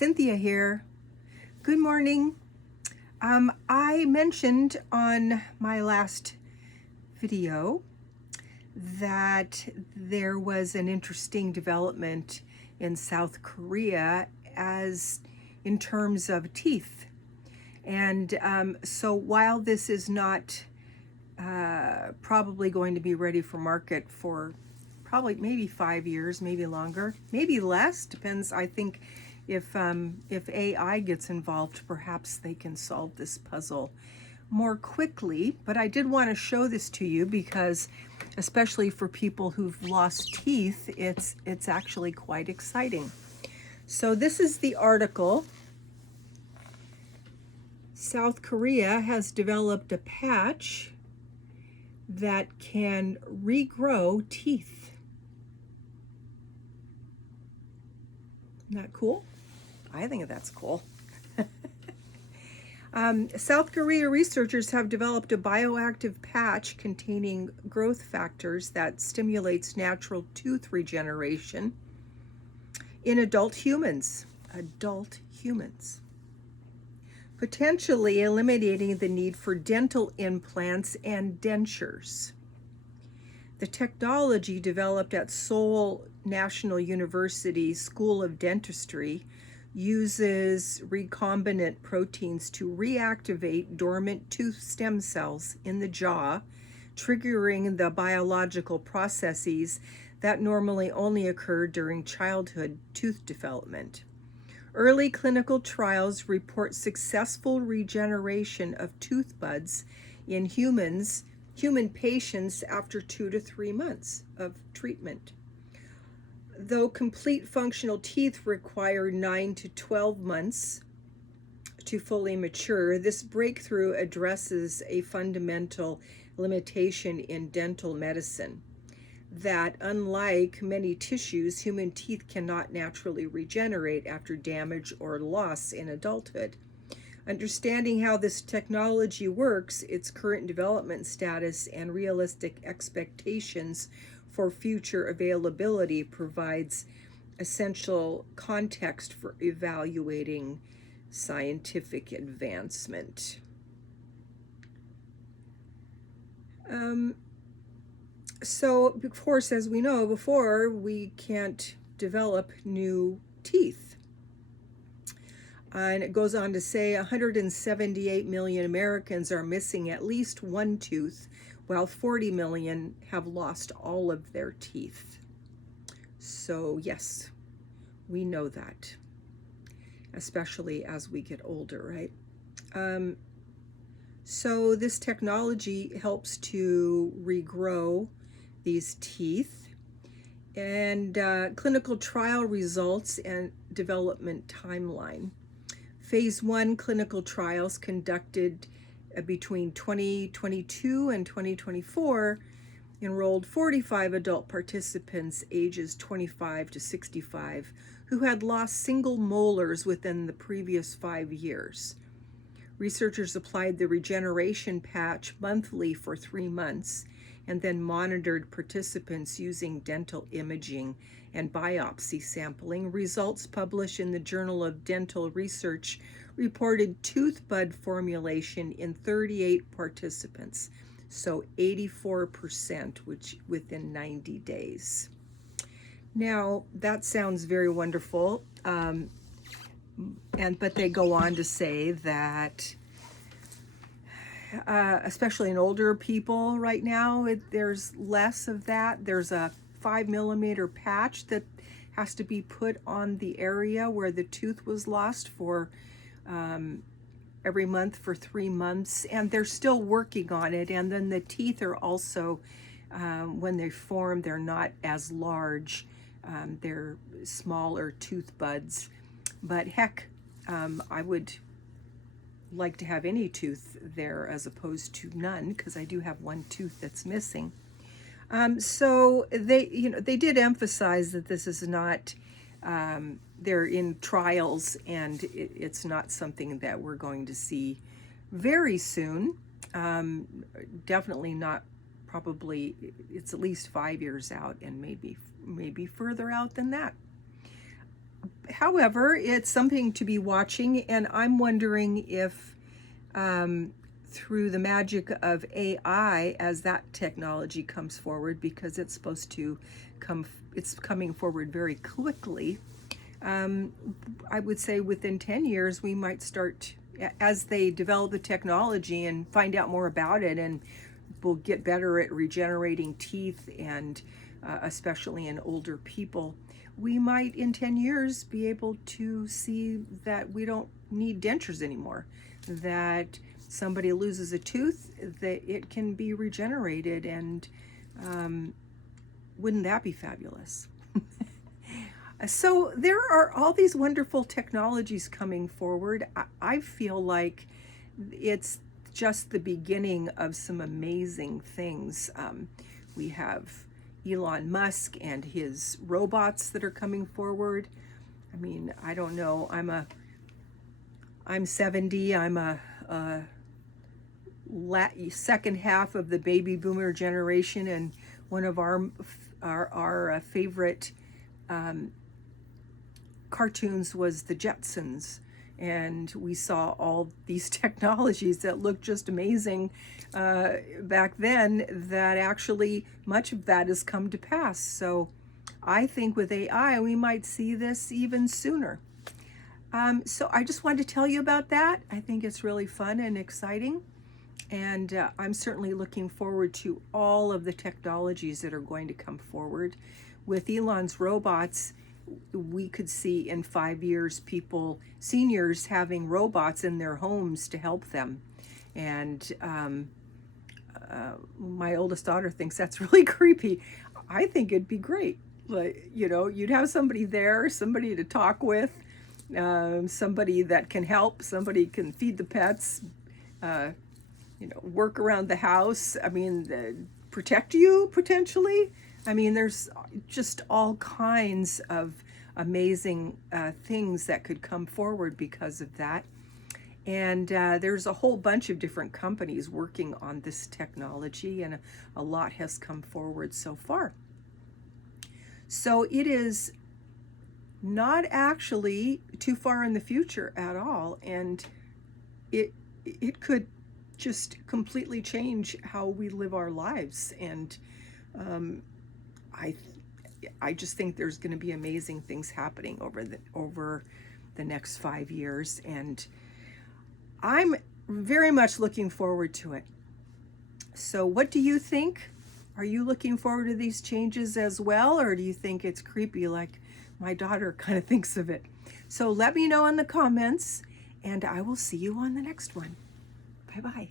Cynthia here. Good morning. I mentioned on my last video that there was an interesting development in South Korea as in terms of teeth. And so while this is not probably going to be ready for market for probably maybe 5 years, maybe longer, maybe less, depends. I think if AI gets involved, perhaps they can solve this puzzle more quickly. But I did want to show this to you because, especially for people who've lost teeth, it's actually quite exciting. So this is the article. South Korea has developed a patch that can regrow teeth. Isn't that cool? I think that's cool. South Korea researchers have developed a bioactive patch containing growth factors that stimulates natural tooth regeneration in adult humans. Potentially eliminating the need for dental implants and dentures. The technology developed at Seoul National University School of Dentistry uses recombinant proteins to reactivate dormant tooth stem cells in the jaw, triggering the biological processes that normally only occur during childhood tooth development. Early clinical trials report successful regeneration of tooth buds in human patients after 2 to 3 months of treatment. Though complete functional teeth require 9 to 12 months to fully mature, this breakthrough addresses a fundamental limitation in dental medicine, that unlike many tissues, human teeth cannot naturally regenerate after damage or loss in adulthood. Understanding how this technology works, its current development status, and realistic expectations for future availability provides essential context for evaluating scientific advancement. So, of course, as we know before, we can't develop new teeth. And it goes on to say 178 million Americans are missing at least one tooth, while 40 million have lost all of their teeth. So yes, we know that, especially as we get older, right? So this technology helps to regrow these teeth, and clinical trial results and development timeline. Phase 1 clinical trials conducted between 2022 and 2024 enrolled 45 adult participants ages 25 to 65 who had lost single molars within the previous 5 years. Researchers applied the regeneration patch monthly for 3 months and then monitored participants using dental imaging and biopsy sampling. Results published in the Journal of Dental Research reported tooth bud formulation in 38 participants, so 84%, which within 90 days. Now, that sounds very wonderful, but they go on to say that especially in older people right now, there's less of that. There's a 5 millimeter patch that has to be put on the area where the tooth was lost for every month for 3 months, and they're still working on it. And then the teeth are also, when they form, they're not as large. They're smaller tooth buds. But heck, I would like to have any tooth there as opposed to none, because I do have one tooth that's missing. So they did emphasize that this is not, they're in trials, and it's not something that we're going to see very soon. Definitely not, probably it's at least 5 years out, and maybe further out than that. However, it's something to be watching, and I'm wondering if through the magic of AI, as that technology comes forward, because it's supposed to it's coming forward very quickly. I would say within 10 years, we might start, as they develop the technology and find out more about it, and we'll get better at regenerating teeth, and especially in older people, we might in 10 years be able to see that we don't need dentures anymore, that somebody loses a tooth, that it can be regenerated, and wouldn't that be fabulous? So there are all these wonderful technologies coming forward. I feel like it's just the beginning of some amazing things. We have Elon Musk and his robots that are coming forward. I mean, I don't know. I'm 70. I'm a second half of the baby boomer generation, and one of our favorite cartoons was the Jetsons, and we saw all these technologies that looked just amazing back then, that actually much of that has come to pass. So I think with AI we might see this even sooner. So I just wanted to tell you about that. I think it's really fun and exciting, and I'm certainly looking forward to all of the technologies that are going to come forward. With Elon's robots, we could see in 5 years seniors having robots in their homes to help them. And my oldest daughter thinks that's really creepy. I think it'd be great. Like, you'd have somebody there, somebody to talk with, somebody that can help, somebody can feed the pets, work around the house. I mean, protect you potentially. I mean, there's just all kinds of amazing things that could come forward because of that. And there's a whole bunch of different companies working on this technology, and a lot has come forward so far. So it is not actually too far in the future at all, and it could just completely change how we live our lives. And I just think there's going to be amazing things happening over the next 5 years, and I'm very much looking forward to it. So what do you think? Are you looking forward to these changes as well, or do you think it's creepy like my daughter kind of thinks of it? So let me know in the comments, and I will see you on the next one. Bye-bye.